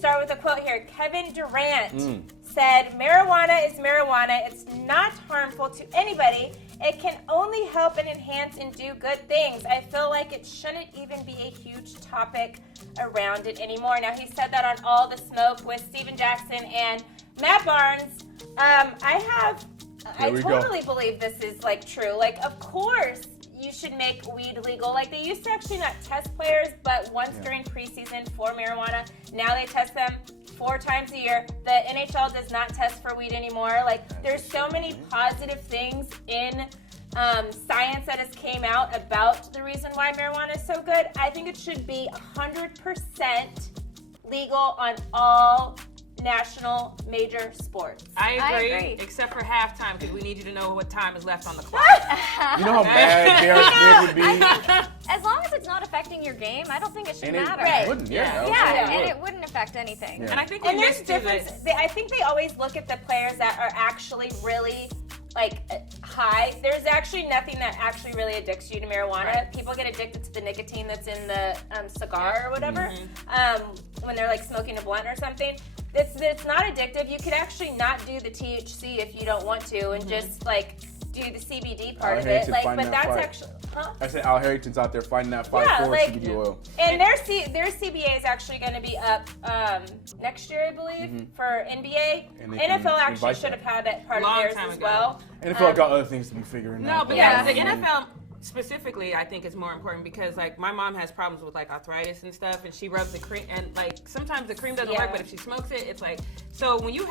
start with a quote here. Kevin Durant said, marijuana is marijuana. It's not harmful to anybody. It can only help and enhance and do good things. I feel like it shouldn't even be a huge topic around it anymore. Now, he said that on All the Smoke with Steven Jackson and Matt Barnes. I totally believe this is, like, true. Like, of course, you should make weed legal. Like, they used to actually not test players, but once during preseason for marijuana. Now they test them 4 times a year. The NHL does not test for weed anymore. Like, there's so many positive things in science that has came out about the reason why marijuana is so good. I think it should be 100% legal on all national major sports. I agree. Except for halftime, because we need you to know what time is left on the clock. You know how bad Derek would be? As long as it's not affecting your game, I don't think it should matter. It wouldn't, and it wouldn't affect anything. Yeah. And I think there's difference. I think they always look at the players that are actually really, like, high. There's actually nothing that actually really addicts you to marijuana. Right. People get addicted to the nicotine that's in the cigar or whatever, when they're, like, smoking a blunt or something. It's not addictive. You could actually not do the THC if you don't want to, and just, like, do the CBD part of it. Like, but that's actually. I said Al Harrington's out there fighting that fight for CBD oil. And their CBA is actually going to be up next year, I believe, for NBA. NFL actually should have had that part of theirs as well. NFL got other things to be figuring out. No, but the NFL specifically, I think, is more important because, like, my mom has problems with, like, arthritis and stuff, and she rubs the cream, and, like, sometimes the cream doesn't work, but if she smokes it, it's like, so when you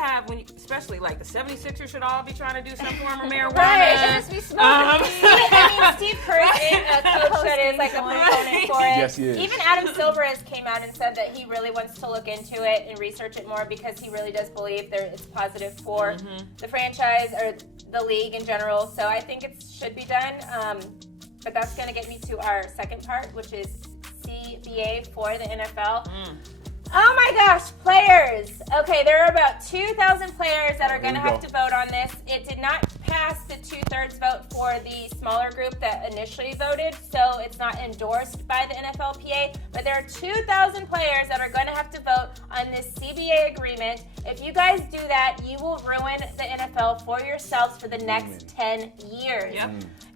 especially, like, the 76ers should all be trying to do some form of marijuana. Right, just be smoking. I mean, Steve Kerr is a coach that is, like, a proponent for it. Yes, he is. Even Adam Silver has came out and said that he really wants to look into it and research it more because he really does believe it's positive for the franchise or the league in general. So I think it should be done. But that's going to get me to our second part, which is CBA for the NFL. Oh my gosh, players. Okay, there are about 2,000 players that are going to have to vote on this. It did not pass the 2/3 vote for the smaller group that initially voted, so it's not endorsed by the NFLPA. But there are 2,000 players that are going to have to vote on this CBA agreement. If you guys do that, you will ruin the NFL for yourselves for the next 10 years. Yep.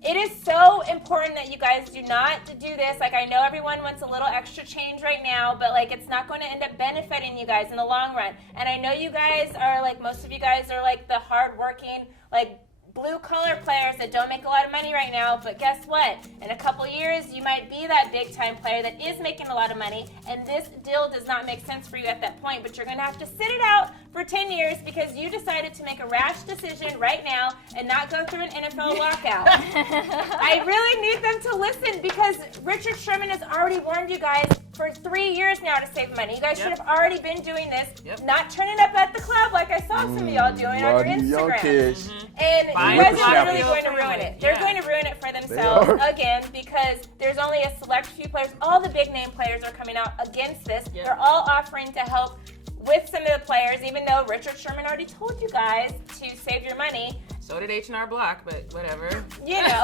It is so important that you guys do not do this. Like, I know everyone wants a little extra change right now, but, like, it's not going to end up benefiting you guys in the long run. And I know you guys are, like, most of you guys are, like, the hard-working, like, blue-collar players that don't make a lot of money right now, but guess what? In a couple years, you might be that big-time player that is making a lot of money, and this deal does not make sense for you at that point, but you're going to have to sit it out for 10 years because you decided to make a rash decision right now and not go through an NFL lockout. I really need them to listen because Richard Sherman has already warned you guys for 3 years now to save money. You guys should have already been doing this, not turning up at the club like I saw some of y'all doing on your Instagram. And you guys are really going to ruin it. They're going to ruin it for themselves again because there's only a select few players. All the big name players are coming out against this. They're all offering to help with some of the players, even though Richard Sherman already told you guys to save your money. So did H&R Block, but whatever. You know.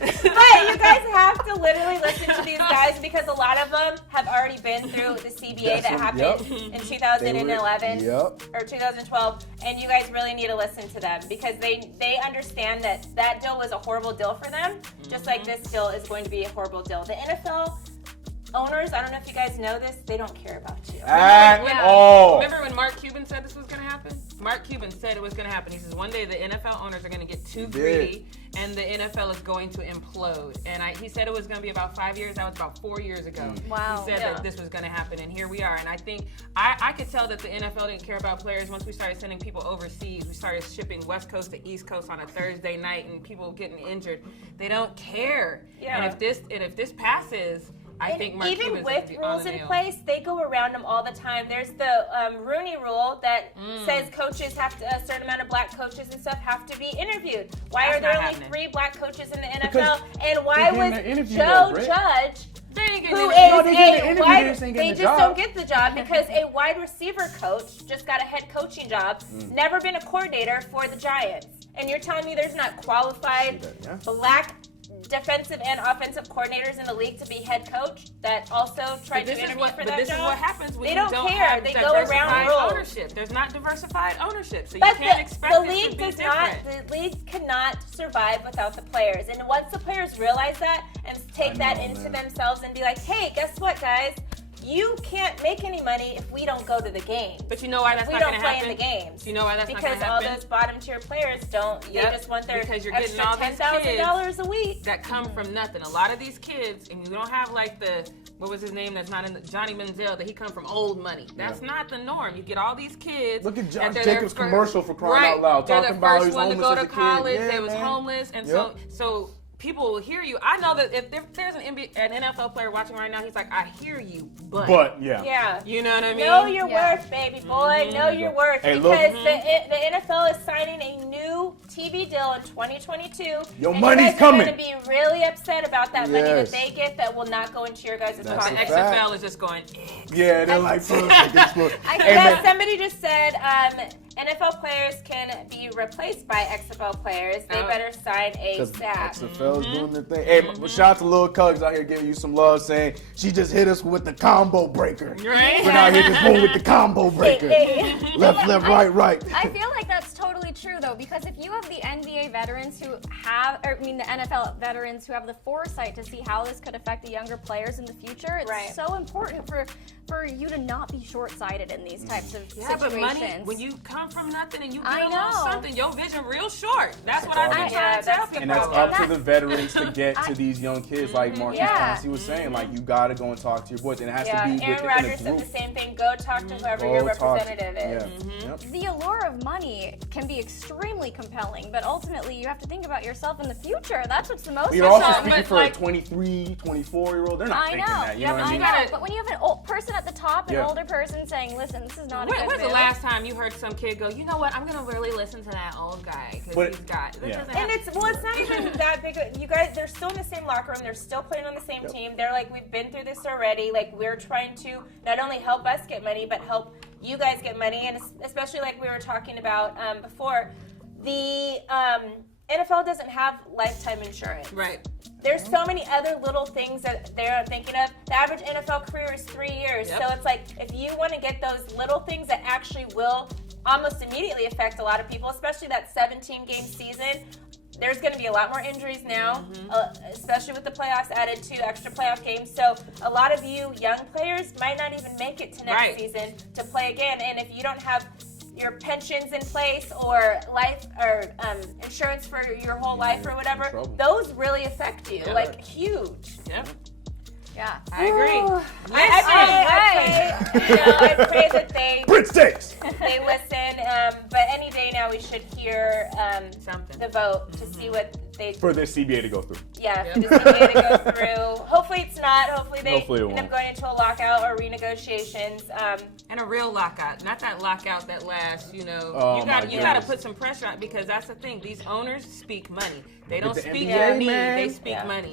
But you guys have to literally listen to these guys because a lot of them have already been through the CBA that happened in 2011 or 2012, and you guys really need to listen to them because they understand that deal was a horrible deal for them, just like this deal is going to be a horrible deal. The NFL owners, I don't know if you guys know this, they don't care about you. Remember when Mark Cuban said this was going to happen? Mark Cuban said it was going to happen. He says one day the NFL owners are going to get too greedy and the NFL is going to implode. And he said it was going to be about 5 years. That was about 4 years ago. Wow. He said that this was going to happen, and here we are. And I think I could tell that the NFL didn't care about players once we started sending people overseas. We started shipping West Coast to East Coast on a Thursday night and people getting injured. They don't care. Yeah. And if this passes, I think Mark even Cuban's with rules in place, they go around them all the time. There's the Rooney Rule that says coaches have to, a certain amount of black coaches and stuff have to be interviewed. Why are there only 3 black coaches in the NFL? And why was Joe Judge, who is they just don't get the job because a wide receiver coach just got a head coaching job, never been a coordinator for the Giants. And you're telling me there's not qualified black defensive and offensive coordinators in the league to be head coach that also tried to interview for that job. This is what happens when they you don't care. have They go around rules. ownership. There's not diversified ownership, so but you can't expect the it league to be does different. not. The league cannot survive without the players. And once the players realize that and take that into themselves and be like, hey, guess what, guys? You can't make any money if we don't go to the game. But you know why that's not going to happen? We don't play in the games. You know why that's not going to happen? Because all those bottom tier players don't. They just want their because you're extra getting all these $10,000 a week that come from nothing. A lot of these kids, and you don't have like the what was his name? That's not in the, Johnny Manziel. That he come from old money. That's not the norm. You get all these kids. Look at Josh Jacobs' commercial for crying out loud. They're Talking the about first he's one to homeless go as to a kid. college. Yeah, they was man. homeless, and so people will hear you. I know that if there's an NFL player watching right now, he's like, I hear you, but yeah. You know what I mean? Know your worth, baby boy. Know your worth. Hey, because the NFL is signing a new TV deal in 2022. Your and money's you guys coming. are going to be really upset about that money that Yes. they get that will not go into your guys' That's pocket. a fact. XFL is just going. Yeah, they're like, Somebody just said NFL players can be replaced by XFL players. They better sign ASAP. XFL is doing their thing. Hey, shout out to Lil Cugs out here giving you some love, saying she just hit us with the combo breaker. Right? We're out here just going with the combo breaker. Left, right. I feel like that's totally true, though, because if you have the NBA veterans who have, or I mean the NFL veterans who have the foresight to see how this could affect the younger players in the future, it's so important for you to not be short-sighted in these types of situations. But money, when you come from nothing and you build on something, your vision real short. That's what I've been trying to tell people. And that's up to the veterans to get to these young kids, like Marquise Pouncey was saying. Like, you got to go and talk to your boys, and it has to be Aaron Rodgers said the same thing. Go talk to whoever your representative is. The allure of money can be extremely compelling, but ultimately you have to think about yourself in the future. That's what's the most You're also speaking for a 23, 24-year-old. They're not thinking that. You know what I mean? But when you have an old person at the top, an older person saying, listen, this is not a good move. When's the last time you heard some kid go, you know what, I'm going to really listen to that old guy because he's got... And it's not even that big. You guys, they're still in the same locker room. They're still playing on the same team. They're like, we've been through this already. Like, we're trying to not only help us get money, but help you guys get money. And especially like we were talking about before, the NFL doesn't have lifetime insurance. Right. There's so many other little things that they're thinking of. The average NFL career is 3 years. So it's like, if you want to get those little things that actually will almost immediately affect a lot of people, especially that 17-game season, there's going to be a lot more injuries now, especially with the playoffs added to extra playoff games. So a lot of you young players might not even make it to next season to play again. And if you don't have your pensions in place or life or insurance for your whole life or whatever, those really affect you, like huge. Yeah, I agree. I pray that they Britt stakes. They listen. But any day now, we should hear the vote to see what they for this CBA to go through. Yeah, for the CBA to go through. Hopefully it's not. Hopefully they end up going into a lockout or renegotiations. And a real lockout, not that lockout that lasts. You got to put some pressure on, because that's the thing. These owners speak money. They don't speak your need. They speak money.